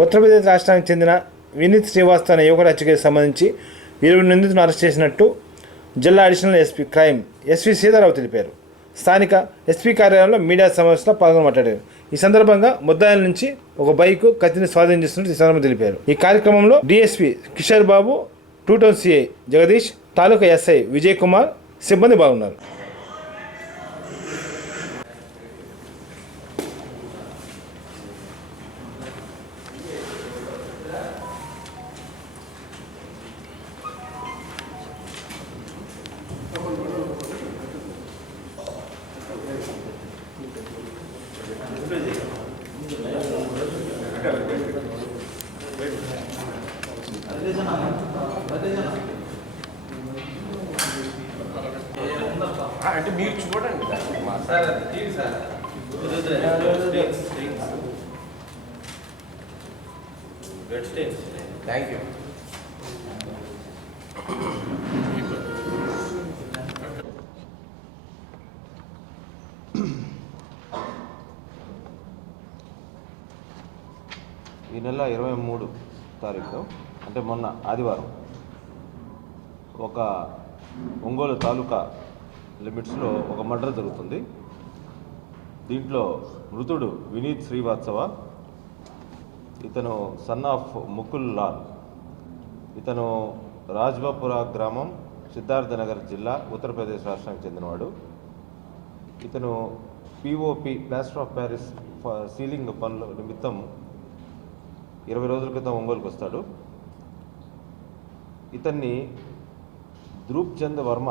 ఉత్తరప్రదేశ్ రాష్ట్రానికి చెందిన వినీత్ శ్రీవాస్తవ్ అనే యువకుడు హత్య కేసుకు సంబంధించి 20 నిందితులను అరెస్ట్ చేసినట్టు జిల్లా additional SP crime SV Sitarao తెలిపారు. స్థానిక ఎస్పీ కార్యాలయంలో మీడియా సమావేశంలో పాల్గొని మాట్లాడారు. ఈ సందర్భంగా ముద్దాయిల నుంచి ఒక బైకు, కత్తిని స్వాధీనం చేస్తున్నట్టు ఈ సందర్భంగా తెలిపారు. ఈ కార్యక్రమంలో DSP Kishore Babu, 2 town CI Jagadish, తాలూకా ఎస్ఐ విజయ్ కుమార్ సిబ్బంది బాగున్నారు. అంటే మీరు చూడండి సార్, థ్యాంక్ యూ. ఈ నెల 23 తారీఖు అంటే మొన్న ఆదివారం ఒక ఒంగోలు తాలూకా లిమిట్స్లో ఒక మర్డర్ జరుగుతుంది. దీంట్లో మృతుడు వినీత్ శ్రీవాత్సవ, ఇతను సన్ ఆఫ్ ముకుల్ లాల్, ఇతను రాజ్బాపురా గ్రామం, సిద్ధార్థనగర్ జిల్లా, ఉత్తరప్రదేశ్ రాష్ట్రానికి చెందినవాడు. ఇతను POP plaster of Paris ceiling పనుల నిమిత్తం 20 రోజుల క్రితం ఒంగోలుకు వస్తాడు. ఇతన్ని ధ్రువ్ చంద్ వర్మ,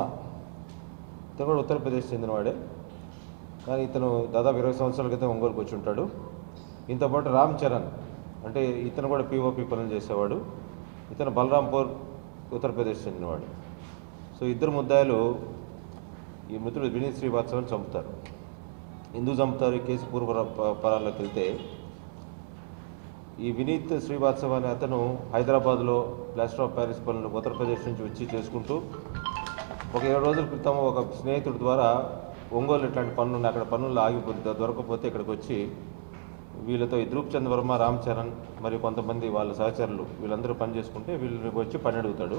ఇతను కూడా ఉత్తరప్రదేశ్ చెందినవాడే, కానీ ఇతను దాదాపు 20 సంవత్సరాల క్రితం ఒంగోలుకు వచ్చి ఉంటాడు. ఇంతపాటు రామ్ చరణ్ అంటే ఇతను కూడా పిఓపి పనులు చేసేవాడు. ఇతను బలరాంపూర్, ఉత్తరప్రదేశ్ చెందినవాడు. సో ఇద్దరు ముద్దాయిలు ఈ మృతుడు వినీత్ శ్రీవాత్సవని చంపుతారు. ఎందుకు చంపుతారు? ఈ కేసు పూర్వపరాల్లోకి వెళ్తే, ఈ వినీత్ శ్రీవాత్సవ అనే అతను హైదరాబాద్లో ప్లాస్టర్ ఆఫ్ ప్యారిస్ పనులు ఉత్తరప్రదేశ్ నుంచి వచ్చి చేసుకుంటూ ఒక 20 రోజుల క్రితం ఒక స్నేహితుడి ద్వారా ఒంగోలు ఇట్లాంటి పనులు ఉన్నాయి, అక్కడ పనులు ఆగిపోతే దొరకకపోతే ఇక్కడికి వచ్చి వీళ్ళతో ఈ ధ్రువ్ చంద్ వర్మ, రామ్ చరణ్ మరియు కొంతమంది వాళ్ళ సహచరులు వీళ్ళందరూ పని చేసుకుంటే వీళ్ళకి వచ్చి పని అడుగుతాడు.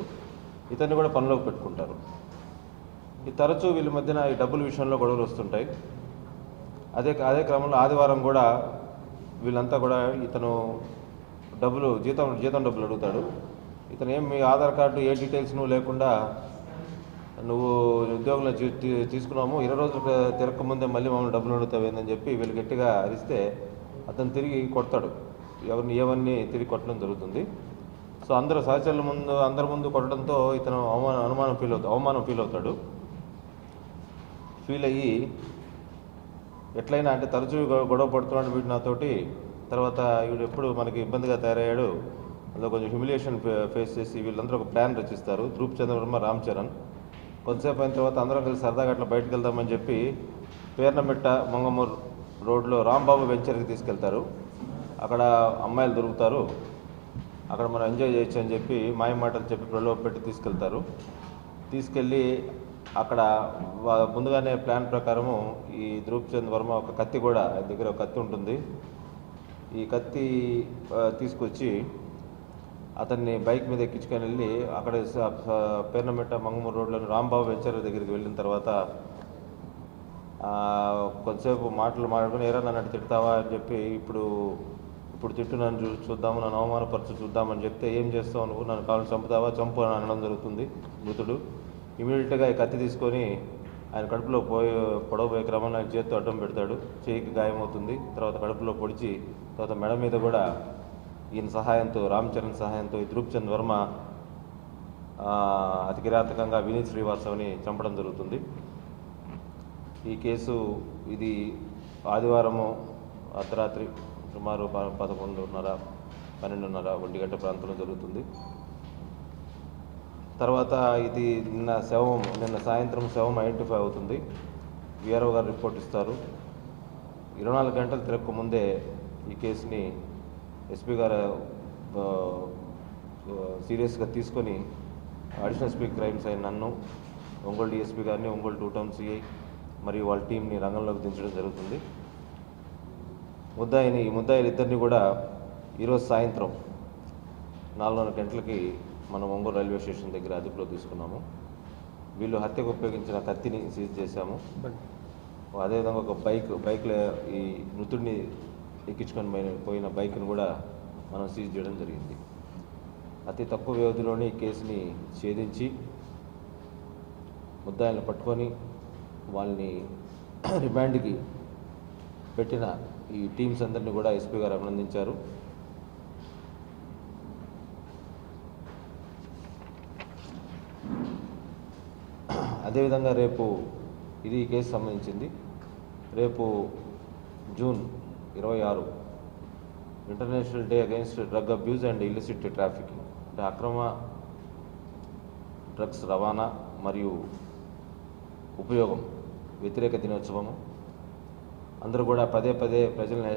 ఇతన్ని కూడా పనిలోకి పెట్టుకుంటారు. ఈ తరచూ వీళ్ళ మధ్యన ఈ డబ్బుల విషయంలో గొడవలు వస్తుంటాయి. అదే క్రమంలో ఆదివారం కూడా వీళ్ళంతా కూడా ఇతను జీతం డబ్బులు అడుగుతాడు. ఇతను ఏం మీ ఆధార్ కార్డు ఏ డీటెయిల్స్ నువ్వు లేకుండా నువ్వు ఉద్యోగంలో తీసుకున్నాము, 20 రోజులు తిరగక ముందే మళ్ళీ మమ్మల్ని డబ్బులు అడుగుతావు ఏందని చెప్పి వీళ్ళు గట్టిగా అరిస్తే అతను తిరిగి కొడతాడు. ఎవరిని తిరిగి కొట్టడం జరుగుతుంది. సో అందరి ముందు కొట్టడంతో ఇతను అవమానం ఫీల్ అవుతాడు. ఫీల్ అయ్యి ఎట్లయినా అంటే తరచూ గొడవ పడుతున్నాడు వీడు నాతోటి, తర్వాత వీడు ఎప్పుడు మనకి ఇబ్బందిగా తయారయ్యాడు, అందులో కొంచెం హ్యూమిలియేషన్ ఫేస్ చేసి వీళ్ళందరూ ఒక ప్లాన్ రచిస్తారు. ధ్రువ్ చంద్ వర్మ, రామ్ చరణ్. కొంతసేపు అయిన తర్వాత అందరం కలిసి సరదాగా అట్లా బయటకు వెళ్దామని చెప్పి పేర్నమిట్ట మంగమూరు రోడ్లో రాంబాబు వెంచర్కి తీసుకెళ్తారు. అక్కడ అమ్మాయిలు దొరుకుతారు, అక్కడ మనం ఎంజాయ్ చేయొచ్చు అని చెప్పి మాయమాటలు చెప్పి ప్రలోభ పెట్టి తీసుకెళ్ళి అక్కడ ముందుగానే ప్లాన్ ప్రకారము ఈ ధ్రువ్ చంద్ వర్మ ఒక కత్తి కూడా, ఆయన దగ్గర ఒక కత్తి ఉంటుంది, ఈ కత్తి తీసుకొచ్చి అతన్ని బైక్ మీద ఎక్కించుకొని వెళ్ళి అక్కడ పేర్నమిట్ట మంగమూరు రోడ్లోని రాంబాబు వెంచర్ దగ్గరికి వెళ్ళిన తర్వాత కొంతసేపు మాట్లాడుకుని ఏరా నన్ను తిడతావా అని చెప్పి ఇప్పుడు తిట్టు నన్ను చూద్దాము, నన్ను అవమానపరచు చూద్దామని చెప్తే, ఏం చేస్తావు నువ్వు, నన్ను కావాలని చంపుతావా, చంపు అని అనడం జరుగుతుంది. మృతుడు ఇమీడియట్గా ఈ కత్తి తీసుకొని ఆయన కడుపులో పొడవబోయే క్రమంలో ఆయన చేతితో అడ్డం పెడతాడు. చేయికి గాయమవుతుంది. తర్వాత కడుపులో పొడిచి తర్వాత మెడ మీద కూడా ఈయన సహాయంతో, రామ్ చరణ్ సహాయంతో ఈ ధ్రువ్ చంద్ వర్మ అతి కిరాతకంగా వినీత్ శ్రీవాత్సవ్ని చంపడం జరుగుతుంది. ఈ కేసు ఇది ఆదివారము అర్ధరాత్రి సుమారు 11:30, 12:30, 1 గంట ప్రాంతంలో జరుగుతుంది. తర్వాత ఇది నిన్న సాయంత్రం శవం ఐడెంటిఫై అవుతుంది. వీఆర్ఓ గారు రిపోర్ట్ ఇస్తారు. 24 గంటలు తిరగక ముందే ఈ కేసుని ఎస్పీ గారు సీరియస్గా తీసుకొని అడిషనల్ ఎస్పీ క్రైమ్స్ అయిన నన్ను, ఒంగోలు డిఎస్పీ గారిని, ఒంగోలు 2 టౌన్ సిఐ మరియు వాళ్ళ టీంని రంగంలోకి దించడం జరుగుతుంది. ఈ ముద్దాయిలు ఇద్దరిని కూడా ఈరోజు సాయంత్రం 4:30 గంటలకి మనం ఒంగోలు రైల్వే స్టేషన్ దగ్గర అదుపులో తీసుకున్నాము. వీళ్ళు హత్యకు ఉపయోగించిన కత్తిని సీజ్ చేశాము. అదేవిధంగా ఒక బైక్లో ఈ మృతుడిని ఎక్కించుకొని పోయిన బైక్ను కూడా మనం సీజ్ చేయడం జరిగింది. అతి తక్కువ వ్యవధిలోనే ఈ కేసుని ఛేదించి ముద్దాయిలను పట్టుకొని వాళ్ళని రిమాండ్కి పెట్టిన ఈ టీమ్స్ అందరినీ కూడా ఎస్పీ గారు అభినందించారు. అదేవిధంగా రేపు ఇది ఈ కేసు సంబంధించింది. రేపు June 26 international day against drug abuse and illicit trafficking, అంటే అక్రమ డ్రగ్స్ రవాణా మరియు ఉపయోగం వ్యతిరేక దినోత్సవము. అందరూ కూడా పదే ప్రజల్ని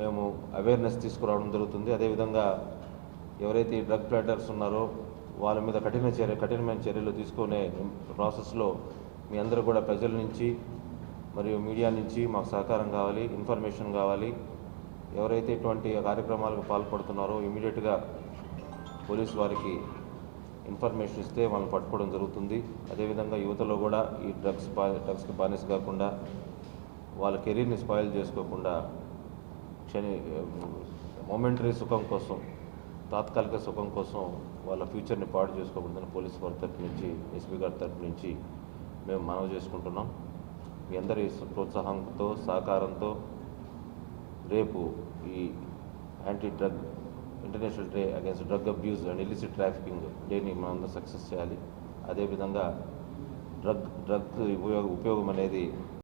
మేము అవేర్నెస్ తీసుకురావడం జరుగుతుంది. అదేవిధంగా ఎవరైతే ఈ డ్రగ్ ప్లాటర్స్ ఉన్నారో వాళ్ళ మీద కఠినమైన చర్యలు తీసుకునే ప్రాసెస్లో మీ అందరూ కూడా ప్రజల నుంచి మరియు మీడియా నుంచి మాకు సహకారం కావాలి, ఇన్ఫర్మేషన్ కావాలి. ఎవరైతే ఇటువంటి కార్యక్రమాలకు పాల్పడుతున్నారో ఇమీడియట్గా పోలీసు వారికి ఇన్ఫర్మేషన్ ఇస్తే వాళ్ళని పట్టుకోవడం జరుగుతుంది. అదేవిధంగా యువతలో కూడా ఈ డ్రగ్స్కి బానిస కాకుండా వాళ్ళ కెరీర్ని స్పాయిల్ చేసుకోకుండా మొమెంటరీ సుఖం కోసం, తాత్కాలిక సుఖం కోసం వాళ్ళ ఫ్యూచర్ని పాడు చేసుకోకూడదని పోలీసు వారి తరఫు నుంచి, ఎస్పీ గారి తరఫు నుంచి మేము మనవి చేసుకుంటున్నాం. మీ అందరి ప్రోత్సాహంతో, సహకారంతో రేపు ఈ international day against drug abuse and illicit trafficking డేని మనందరం సక్సెస్ చేయాలి. అదేవిధంగా డ్రగ్ ఉపయోగం అనేది